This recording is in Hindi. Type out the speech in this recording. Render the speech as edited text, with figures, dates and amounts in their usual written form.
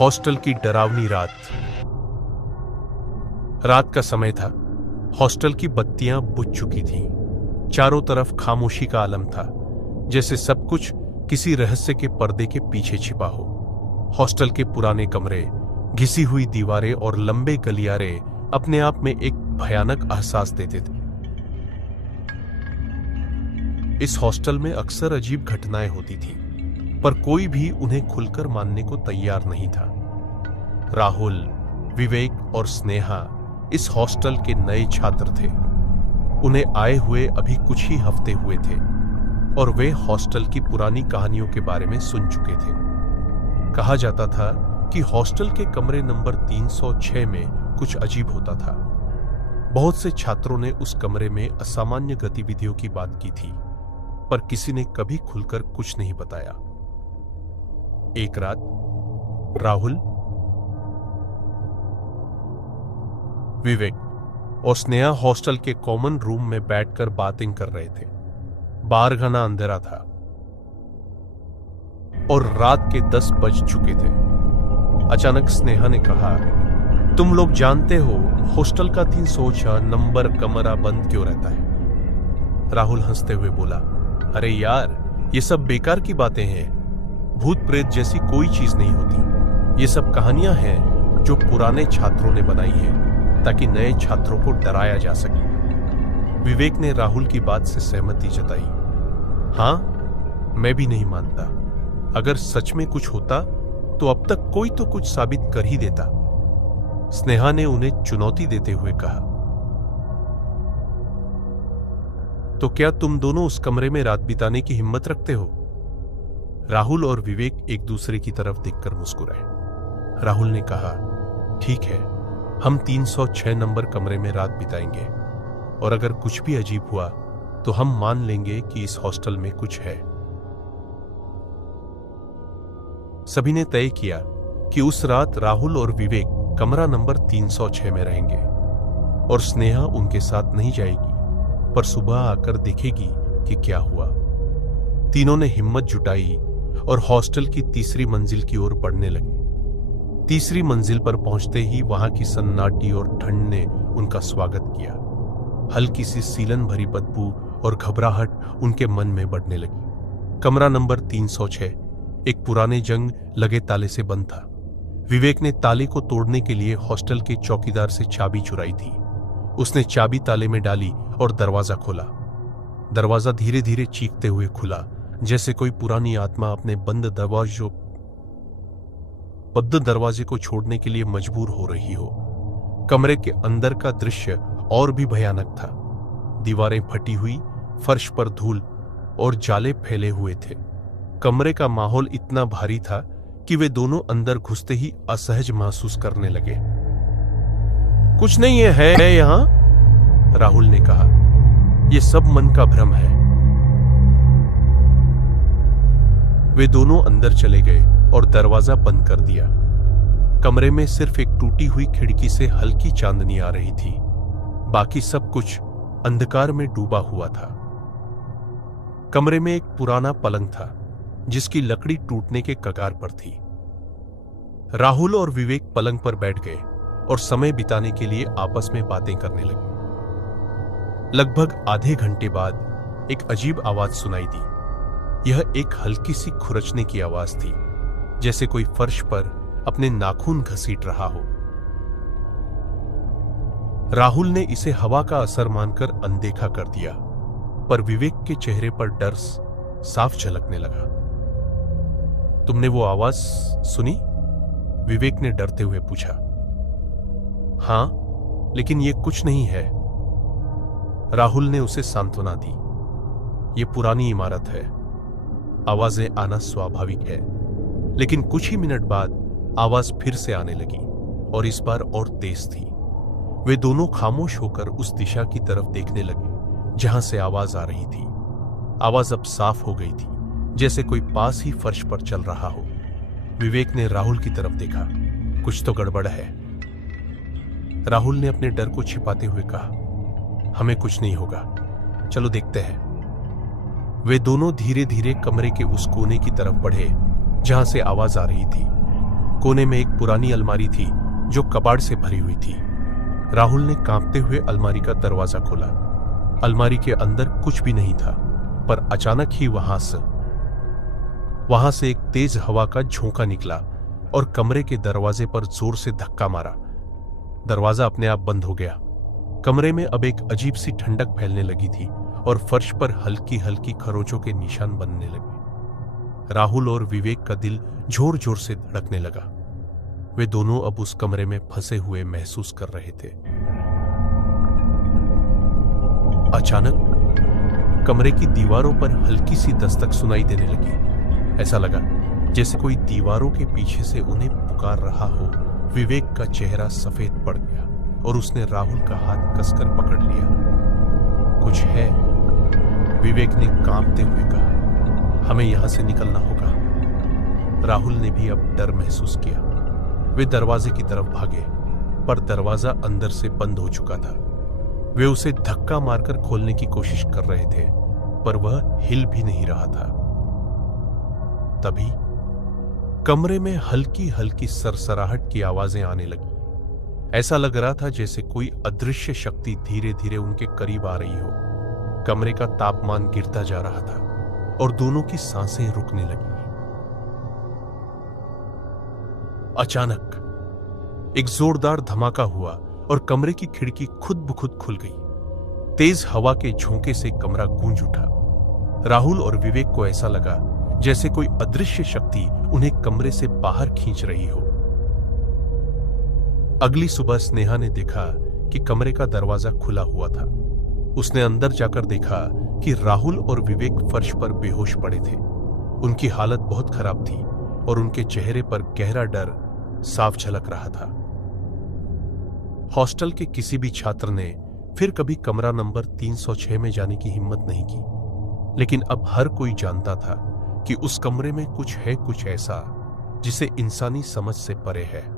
हॉस्टल की डरावनी रात। रात का समय था। हॉस्टल की बत्तियां बुझ चुकी थीं। चारों तरफ खामोशी का आलम था, जैसे सब कुछ किसी रहस्य के पर्दे के पीछे छिपा हो। हॉस्टल के पुराने कमरे, घिसी हुई दीवारें और लंबे गलियारे अपने आप में एक भयानक एहसास देते थे। इस हॉस्टल में अक्सर अजीब घटनाएं होती थीं, पर कोई भी उन्हें खुलकर मानने को तैयार नहीं था। राहुल, विवेक और स्नेहा इस हॉस्टल के नए छात्र थे। उन्हें आए हुए अभी कुछ ही हफ्ते हुए थे और वे हॉस्टल की पुरानी कहानियों के बारे में सुन चुके थे। कहा जाता था कि हॉस्टल के कमरे नंबर 306 में कुछ अजीब होता था। बहुत से छात्रों ने उस कमरे में असामान्य गतिविधियों की बात की थी, पर किसी ने कभी खुलकर कुछ नहीं बताया। एक रात राहुल, विवेक और स्नेहा हॉस्टल के कॉमन रूम में बैठकर बातें कर रहे थे। बाहर घना अंधेरा था और रात के 10 बज चुके थे। अचानक स्नेहा ने कहा, तुम लोग जानते हो हॉस्टल का 306 नंबर कमरा बंद क्यों रहता है? राहुल हंसते हुए बोला, अरे यार, ये सब बेकार की बातें हैं। भूत प्रेत जैसी कोई चीज नहीं होती। ये सब कहानियां हैं जो पुराने छात्रों ने बनाई हैं ताकि नए छात्रों को डराया जा सके। विवेक ने राहुल की बात से सहमति जताई। हाँ, मैं भी नहीं मानता। अगर सच में कुछ होता तो अब तक कोई तो कुछ साबित कर ही देता। स्नेहा ने उन्हें चुनौती देते हुए कहा, तो क्या तुम दोनों उस कमरे में रात बिताने की हिम्मत रखते हो? राहुल और विवेक एक दूसरे की तरफ देखकर मुस्कुराए। राहुल ने कहा, ठीक है, हम 306 नंबर कमरे में रात बिताएंगे और अगर कुछ भी अजीब हुआ तो हम मान लेंगे कि इस हॉस्टल में कुछ है। सभी ने तय किया कि उस रात राहुल और विवेक कमरा नंबर 306 में रहेंगे और स्नेहा उनके साथ नहीं जाएगी, पर सुबह आकर देखेगी कि क्या हुआ। तीनों ने हिम्मत जुटाई और हॉस्टल की तीसरी मंजिल की ओर बढ़ने लगे। तीसरी मंजिल पर पहुंचते ही वहां की सन्नाटी और ठंड ने उनका स्वागत किया। हल्की सी सीलन भरी बदबू और घबराहट उनके मन में बढ़ने लगी। कमरा नंबर 306 एक पुराने जंग लगे ताले से बंद था। विवेक ने ताले को तोड़ने के लिए हॉस्टल के चौकीदार से चाबी चुराई थी। उसने चाबी ताले में डाली और दरवाजा खोला। दरवाजा धीरे धीरे चीखते हुए खुला, जैसे कोई पुरानी आत्मा अपने बंद दरवाजे को छोड़ने के लिए मजबूर हो रही हो। कमरे के अंदर का दृश्य और भी भयानक था। दीवारें फटी हुई, फर्श पर धूल और जाले फैले हुए थे। कमरे का माहौल इतना भारी था कि वे दोनों अंदर घुसते ही असहज महसूस करने लगे। कुछ नहीं है यहां, राहुल ने कहा, यह सब मन का भ्रम है। वे दोनों अंदर चले गए और दरवाजा बंद कर दिया। कमरे में सिर्फ एक टूटी हुई खिड़की से हल्की चांदनी आ रही थी। बाकी सब कुछ अंधकार में डूबा हुआ था। कमरे में एक पुराना पलंग था जिसकी लकड़ी टूटने के कगार पर थी। राहुल और विवेक पलंग पर बैठ गए और समय बिताने के लिए आपस में बातें करने लगे। लगभग आधे घंटे बाद एक अजीब आवाज सुनाई दी। यह एक हल्की सी खुरचने की आवाज थी, जैसे कोई फर्श पर अपने नाखून घसीट रहा हो। राहुल ने इसे हवा का असर मानकर अनदेखा कर दिया, पर विवेक के चेहरे पर डर साफ झलकने लगा। तुमने वो आवाज सुनी? विवेक ने डरते हुए पूछा। हां, लेकिन ये कुछ नहीं है। राहुल ने उसे सांत्वना दी। ये पुरानी इमारत है, आवाजें आना स्वाभाविक है। लेकिन कुछ ही मिनट बाद आवाज फिर से आने लगी और इस बार और तेज थी। वे दोनों खामोश होकर उस दिशा की तरफ देखने लगे जहां से आवाज आ रही थी। आवाज अब साफ हो गई थी, जैसे कोई पास ही फर्श पर चल रहा हो। विवेक ने राहुल की तरफ देखा। कुछ तो गड़बड़ है। राहुल ने अपने डर को छिपाते हुए कहा, हमें कुछ नहीं होगा, चलो देखते हैं। वे दोनों धीरे धीरे कमरे के उस कोने की तरफ बढ़े जहां से आवाज आ रही थी। कोने में एक पुरानी अलमारी थी जो कबाड़ से भरी हुई थी। राहुल ने कांपते हुए अलमारी का दरवाजा खोला। अलमारी के अंदर कुछ भी नहीं था, पर अचानक ही वहां से एक तेज हवा का झोंका निकला और कमरे के दरवाजे पर जोर से धक्का मारा। दरवाजा अपने आप बंद हो गया। कमरे में अब एक अजीब सी ठंडक फैलने लगी थी और फर्श पर हल्की हल्की खरोंचों के निशान बनने लगे। राहुल और विवेक का दिल जोर जोर से धड़कने लगा। वे दोनों अब उस कमरे में फंसे हुए महसूस कर रहे थे। अचानक कमरे की दीवारों पर हल्की सी दस्तक सुनाई देने लगी। ऐसा लगा जैसे कोई दीवारों के पीछे से उन्हें पुकार रहा हो। विवेक का चेहरा सफेद पड़ गया और उसने राहुल का हाथ कसकर पकड़ लिया। कुछ है, विवेक ने कांपते हुए कहा। हमें यहां से निकलना होगा। राहुल ने भी अब डर महसूस किया। वे दरवाजे की तरफ भागे, पर दरवाजा अंदर से बंद हो चुका था। वे उसे धक्का मारकर खोलने की कोशिश कर रहे थे, पर वह हिल भी नहीं रहा था। तभी कमरे में हल्की हल्की सरसराहट की आवाजें आने लगी। ऐसा लग रहा था जैसे कोई अदृश्य शक्ति धीरे धीरे उनके करीब आ रही हो। कमरे का तापमान गिरता जा रहा था और दोनों की सांसें रुकने लगी। अचानक एक जोरदार धमाका हुआ और कमरे की खिड़की खुद ब खुद खुल गई। तेज हवा के झोंके से कमरा गूंज उठा। राहुल और विवेक को ऐसा लगा जैसे कोई अदृश्य शक्ति उन्हें कमरे से बाहर खींच रही हो। अगली सुबह स्नेहा ने देखा कि कमरे का दरवाजा खुला हुआ था। उसने अंदर जाकर देखा कि राहुल और विवेक फर्श पर बेहोश पड़े थे। उनकी हालत बहुत खराब थी और उनके चेहरे पर गहरा डर साफ झलक रहा था। हॉस्टल के किसी भी छात्र ने फिर कभी कमरा नंबर 306 में जाने की हिम्मत नहीं की, लेकिन अब हर कोई जानता था कि उस कमरे में कुछ है, कुछ ऐसा जिसे इंसानी समझ से परे है।